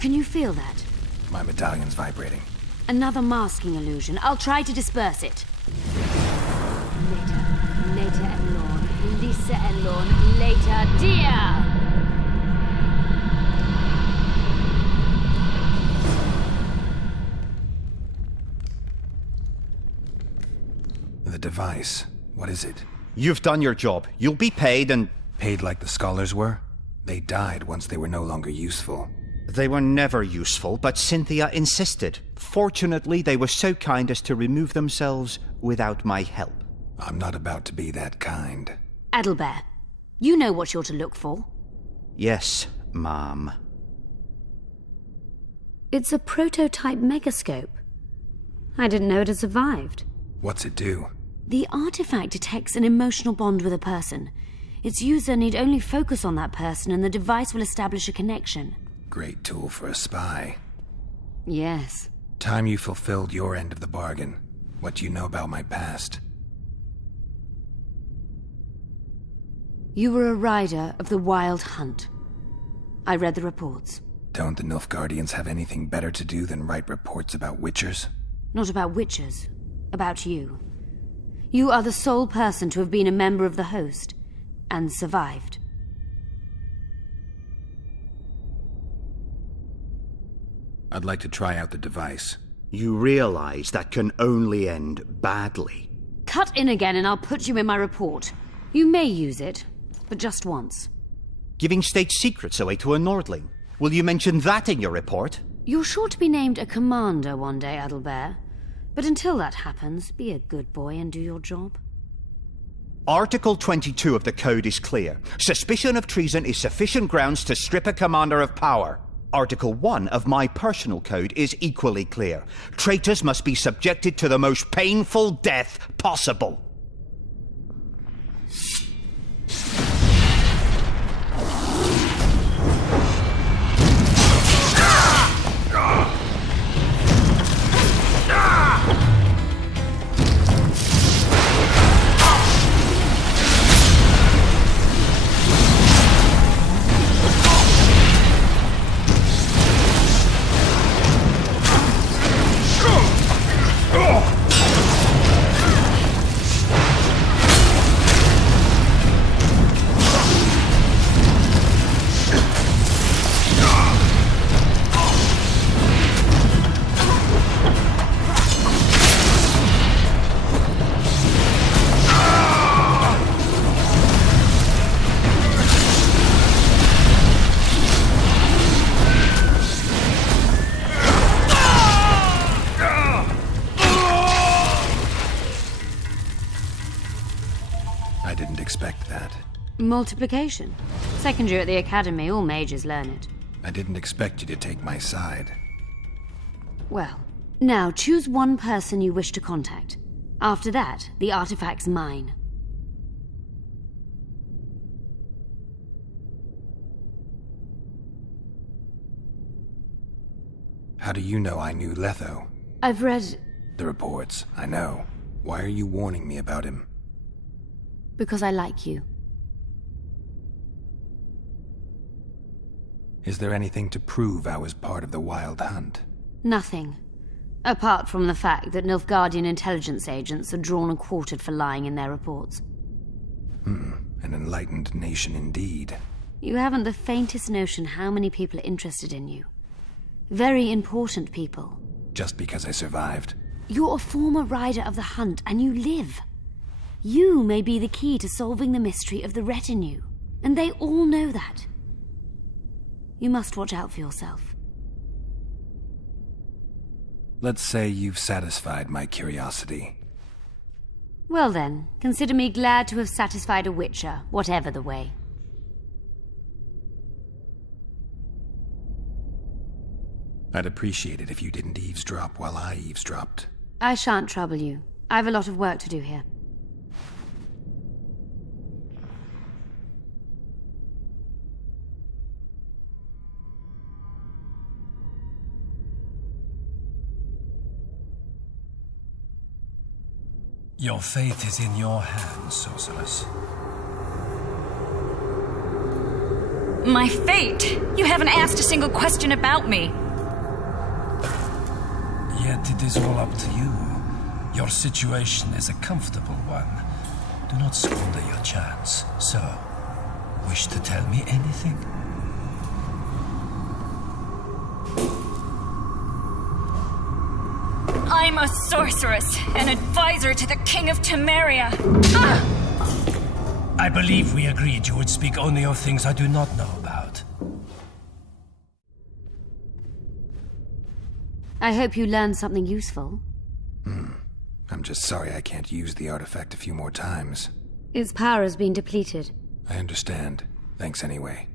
Can you feel that? My medallion's vibrating. Another masking illusion. I'll try to disperse it. Later, Elorn. Lisa Elorn. Later, dear! The device. What is it? You've done your job. You'll be paid and... Paid like the scholars were? They died once they were no longer useful. They were never useful, but Cynthia insisted. Fortunately, they were so kind as to remove themselves without my help. I'm not about to be that kind. Adalbert, you know what you're to look for. Yes, ma'am. It's a prototype megascope. I didn't know it had survived. What's it do? The artifact detects an emotional bond with a person. Its user need only focus on that person and the device will establish a connection. Great tool for a spy. Yes. Time you fulfilled your end of the bargain. What do you know about my past? You were a rider of the Wild Hunt. I read the reports. Don't the Nilfgaardians have anything better to do than write reports about witchers? Not about witchers. About you. You are the sole person to have been a member of the host, and survived. I'd like to try out the device. You realize that can only end badly. Cut in again and I'll put you in my report. You may use it, but just once. Giving state secrets away to a Nordling. Will you mention that in your report? You're sure to be named a commander one day, Adalbert. But until that happens, be a good boy and do your job. Article 22 of the Code is clear. Suspicion of treason is sufficient grounds to strip a commander of power. Article 1 of my personal code is equally clear. Traitors must be subjected to the most painful death possible. Multiplication. Second year at the academy, all mages learn it. I didn't expect you to take my side. Well, now choose one person you wish to contact. After that, the artifact's mine. How do you know I knew Letho? I've read... The reports, I know. Why are you warning me about him? Because I like you. Is there anything to prove I was part of the Wild Hunt? Nothing. Apart from the fact that Nilfgaardian intelligence agents are drawn and quartered for lying in their reports. An enlightened nation indeed. You haven't the faintest notion how many people are interested in you. Very important people. Just because I survived? You're a former rider of the Hunt, and you live. You may be the key to solving the mystery of the retinue, and they all know that. You must watch out for yourself. Let's say you've satisfied my curiosity. Well then, consider me glad to have satisfied a witcher, whatever the way. I'd appreciate it if you didn't eavesdrop while I eavesdropped. I shan't trouble you. I've a lot of work to do here. Your fate is in your hands, sorceress. My fate? You haven't asked a single question about me. Yet it is all up to you. Your situation is a comfortable one. Do not squander your chance. So, wish to tell me anything? I'm a sorceress, an advisor to the King of Temeria. I believe we agreed you would speak only of things I do not know about. I hope you learned something useful. I'm just sorry I can't use the artifact a few more times. Its power has been depleted. I understand. Thanks anyway.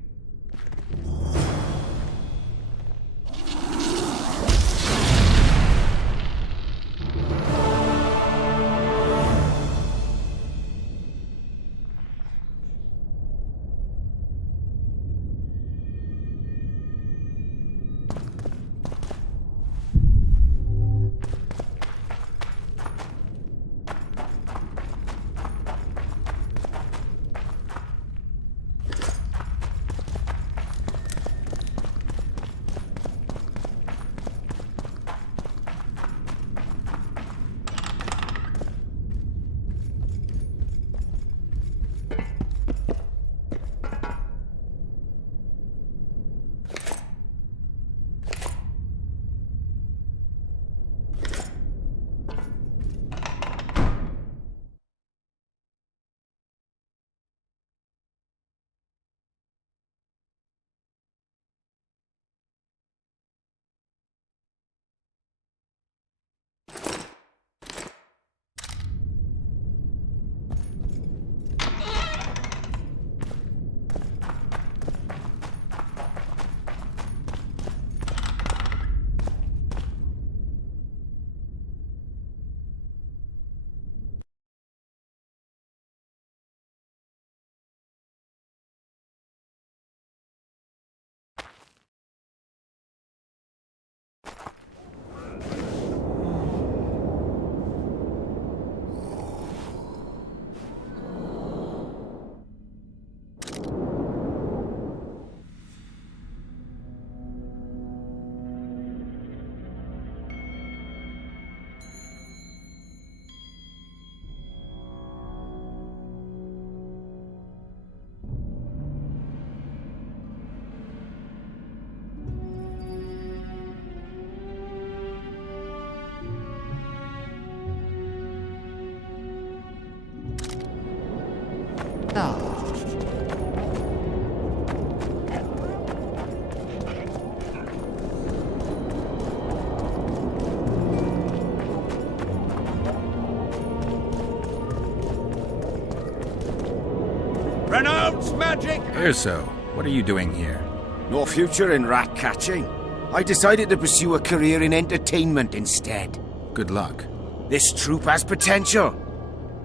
Renounce magic! Urso, what are you doing here? No future in rat catching. I decided to pursue a career in entertainment instead. Good luck. This troupe has potential.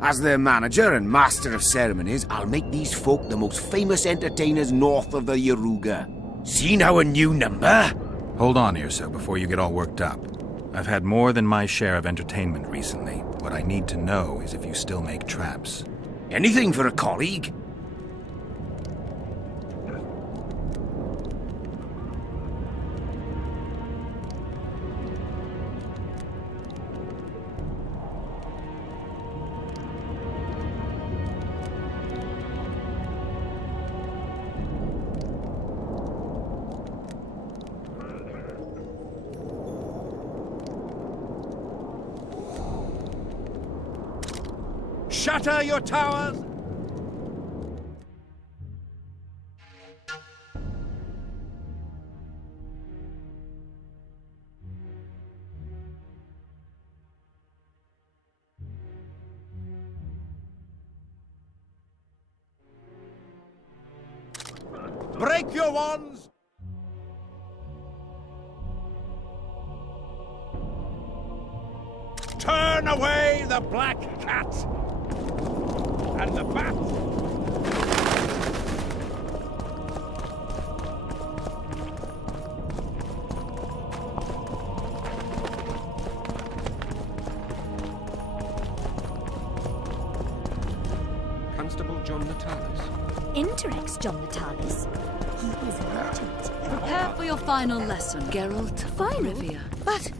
As their manager and master of ceremonies, I'll make these folk the most famous entertainers north of the Yaruga. See now a new number? Hold on, Urso, before you get all worked up. I've had more than my share of entertainment recently. What I need to know is if you still make traps. Anything for a colleague? Shatter your towers! Break your wands! Turn away the black cat! And the bat! Constable John Natalis. Interex John Natalis. He is urgent. Prepare for your final lesson, Geralt. Final? Rivia. But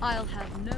I'll have no...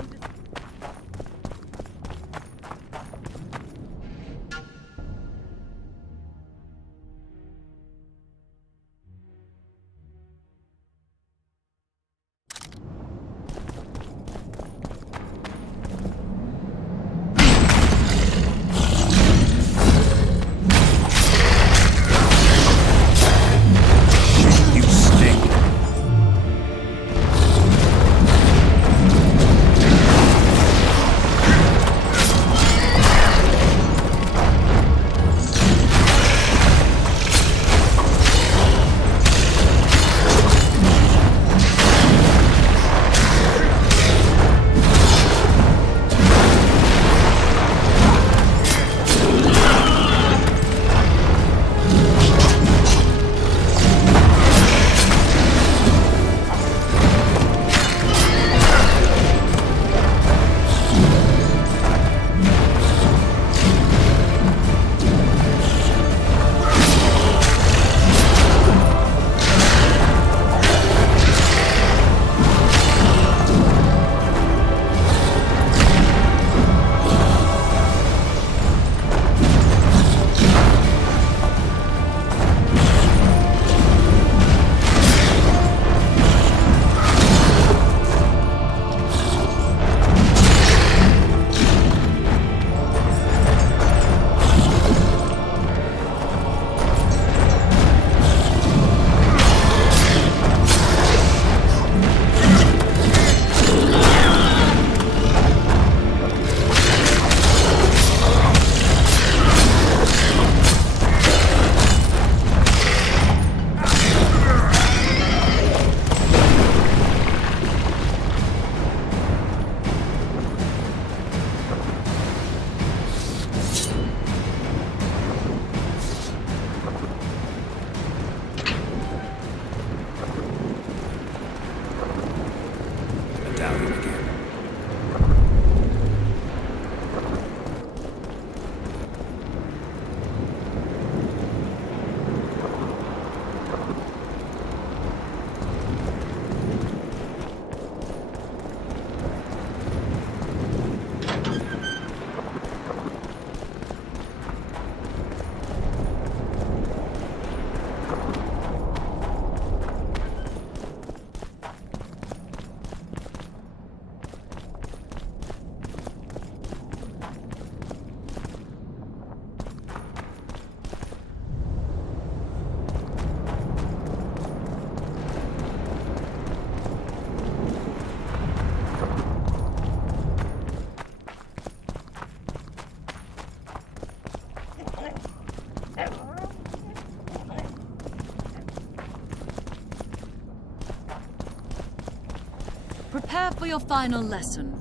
Prepare for your final lesson.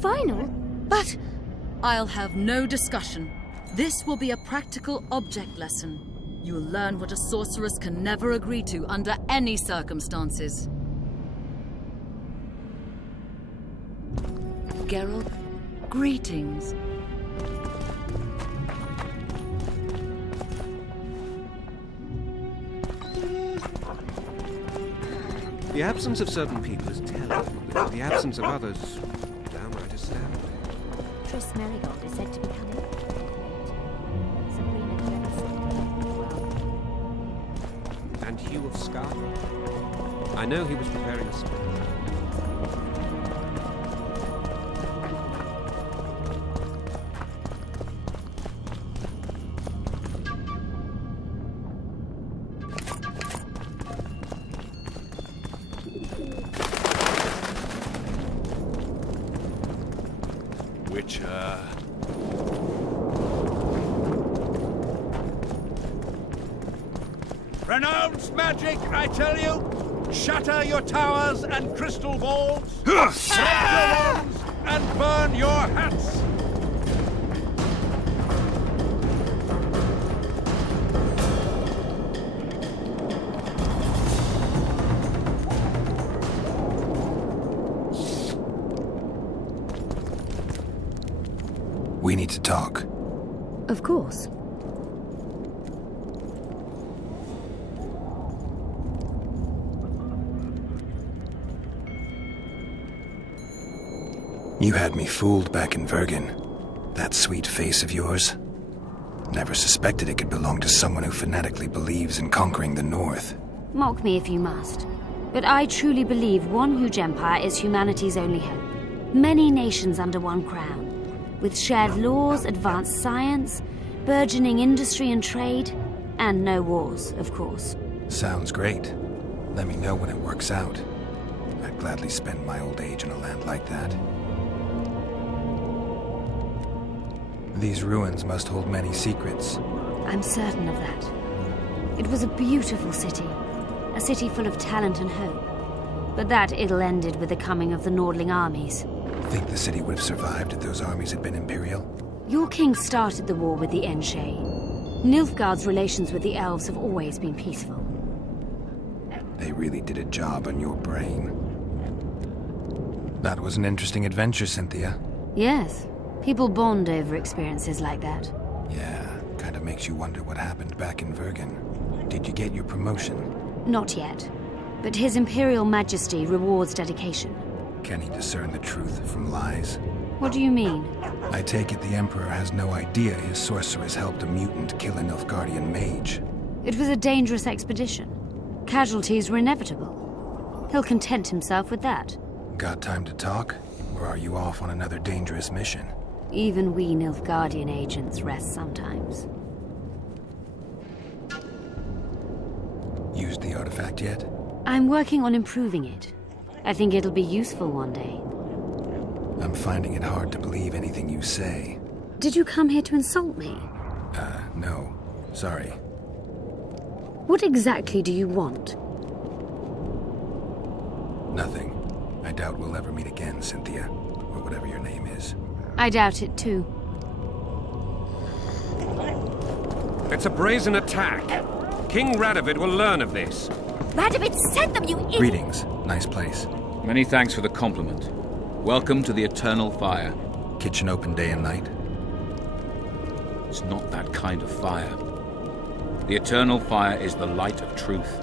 final? But I'll have no discussion. This will be a practical object lesson. You'll learn what a sorceress can never agree to under any circumstances. Geralt, greetings. The absence of certain people is telling, but the absence of others, downright astounding. Tris Merigold is said to be coming. Sabrina Trevor. And Hugh of Scar? I know he was preparing a speech. Renounce magic, I tell you! Shatter your towers and crystal balls! Break your wands and burn your hats! We need to talk. Of course. You had me fooled back in Vergen. That sweet face of yours. Never suspected it could belong to someone who fanatically believes in conquering the North. Mock me if you must. But I truly believe one huge empire is humanity's only hope. Many nations under one crown. With shared laws, advanced science, burgeoning industry and trade, and no wars, of course. Sounds great. Let me know when it works out. I'd gladly spend my old age in a land like that. These ruins must hold many secrets. I'm certain of that. It was a beautiful city. A city full of talent and hope. But that ill ended with the coming of the Nordling armies. Think the city would have survived if those armies had been Imperial? Your king started the war with the Enshe. Nilfgaard's relations with the elves have always been peaceful. They really did a job on your brain. That was an interesting adventure, Cynthia. Yes. People bond over experiences like that. Yeah, kind of makes you wonder what happened back in Vergen. Did you get your promotion? Not yet. But His Imperial Majesty rewards dedication. Can he discern the truth from lies? What do you mean? I take it the Emperor has no idea his sorceress helped a mutant kill a Nilfgaardian mage. It was a dangerous expedition. Casualties were inevitable. He'll content himself with that. Got time to talk? Or are you off on another dangerous mission? Even we Nilfgaardian agents rest sometimes. Used the artifact yet? I'm working on improving it. I think it'll be useful one day. I'm finding it hard to believe anything you say. Did you come here to insult me? No. Sorry. What exactly do you want? Nothing. I doubt we'll ever meet again, Cynthia. Or whatever your name is. I doubt it too. It's a brazen attack. King Radovid will learn of this. Radovid sent them, you idiot! Greetings. Nice place. Many thanks for the compliment. Welcome to the Eternal Fire. Kitchen open day and night? It's not that kind of fire. The Eternal Fire is the light of truth,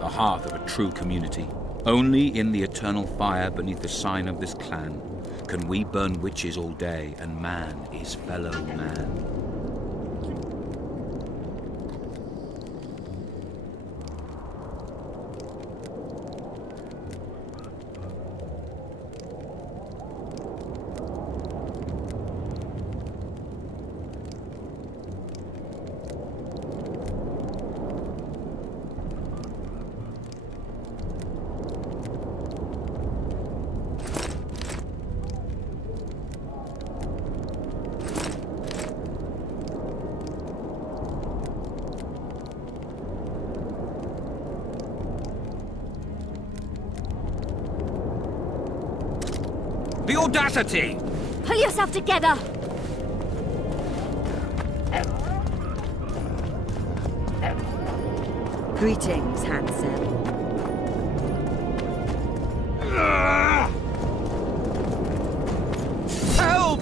the hearth of a true community. Only in the Eternal Fire beneath the sign of this clan can we burn witches all day and man is fellow man. The audacity! Pull yourself together! Greetings, handsome. Help!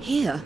Here?